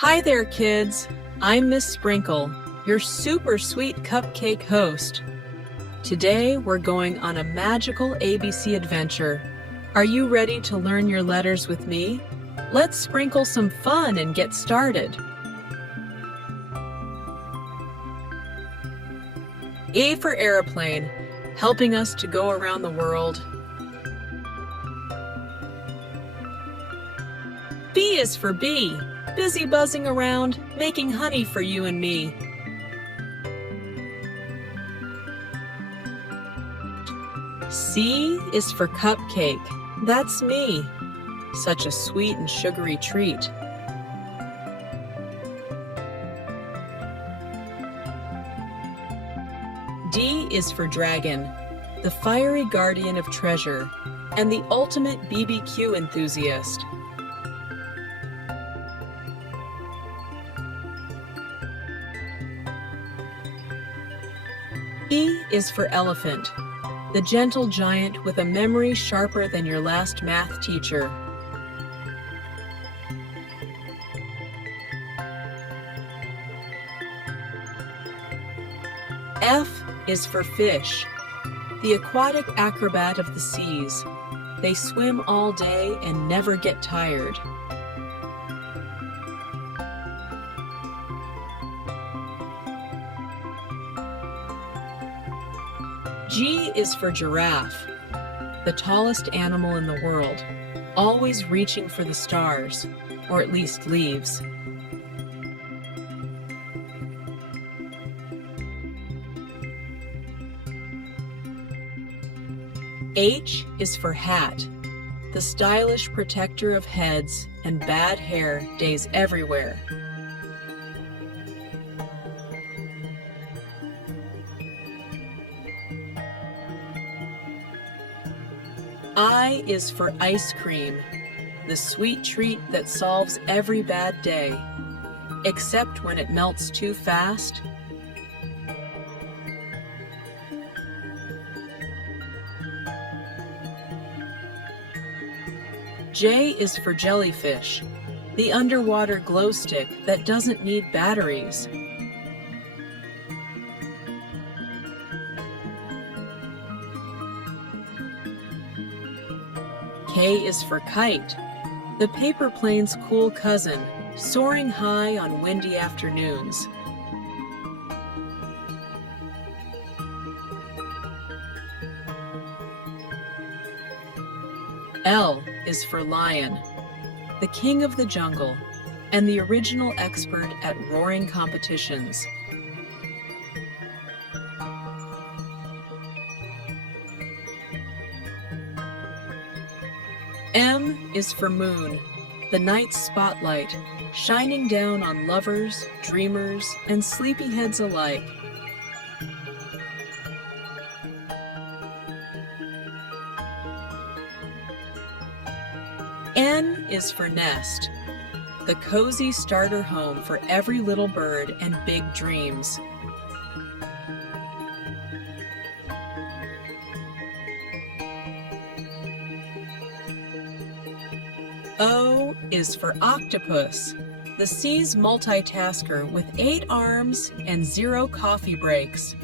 Hi there, kids. I'm Miss Sprinkle, your super sweet cupcake host. Today, we're going on a magical ABC adventure. Are you ready to learn your letters with me? Let's sprinkle some fun and get started. A for airplane, helping us to go around the world. B is for bee, busy buzzing around, making honey for you and me. C is for cupcake. That's me. Such a sweet and sugary treat. D is for dragon, the fiery guardian of treasure, and the ultimate BBQ enthusiast. E is for elephant, the gentle giant with a memory sharper than your last math teacher. F is for fish, the aquatic acrobat of the seas. They swim all day and never get tired. G is for giraffe, the tallest animal in the world, always reaching for the stars, or at least leaves. H is for hat, the stylish protector of heads and bad hair days everywhere. I is for ice cream, the sweet treat that solves every bad day, except when it melts too fast. J is for jellyfish, the underwater glow stick that doesn't need batteries. K is for kite, the paper plane's cool cousin, soaring high on windy afternoons. L is for lion, the king of the jungle, and the original expert at roaring competitions. M is for moon, the night's spotlight, shining down on lovers, dreamers, and sleepyheads alike. N is for nest, the cozy starter home for every little bird and big dreams. O is for octopus, the sea's multitasker with 8 arms and 0 coffee breaks.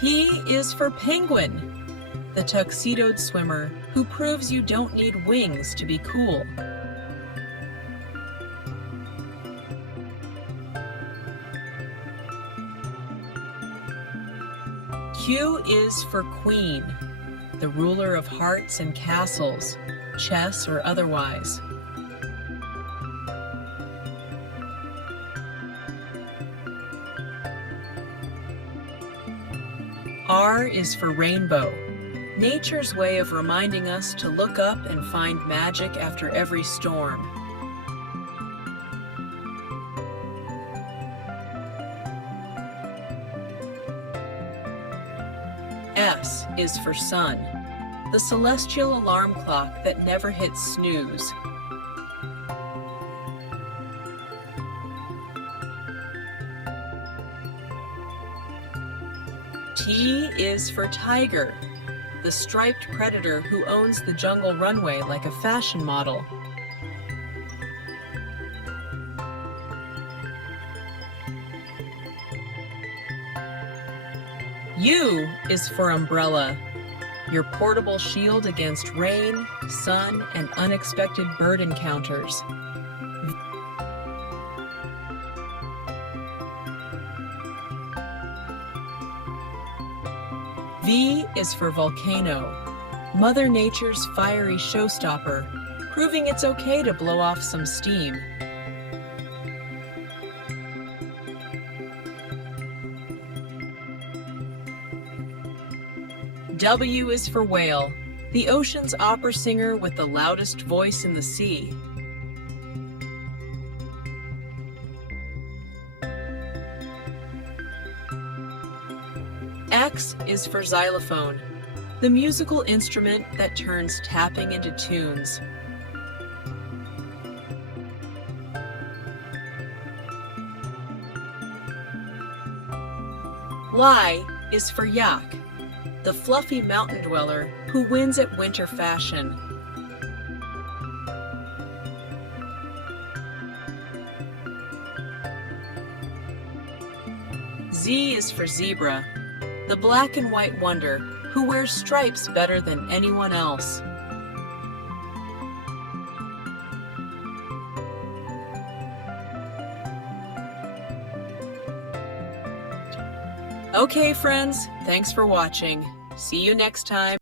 P is for penguin, the tuxedoed swimmer who proves you don't need wings to be cool. Q is for queen, the ruler of hearts and castles, chess or otherwise. R is for rainbow, nature's way of reminding us to look up and find magic after every storm. S is for sun, the celestial alarm clock that never hits snooze. T is for tiger, the striped predator who owns the jungle runway like a fashion model. U is for umbrella, your portable shield against rain, sun, and unexpected bird encounters. V is for volcano, Mother Nature's fiery showstopper, proving it's okay to blow off some steam. W is for whale, the ocean's opera singer with the loudest voice in the sea. X is for xylophone, the musical instrument that turns tapping into tunes. Y is for yak, the fluffy mountain dweller who wins at winter fashion. Z is for zebra, the black and white wonder who wears stripes better than anyone else. Okay, friends, thanks for watching. See you next time.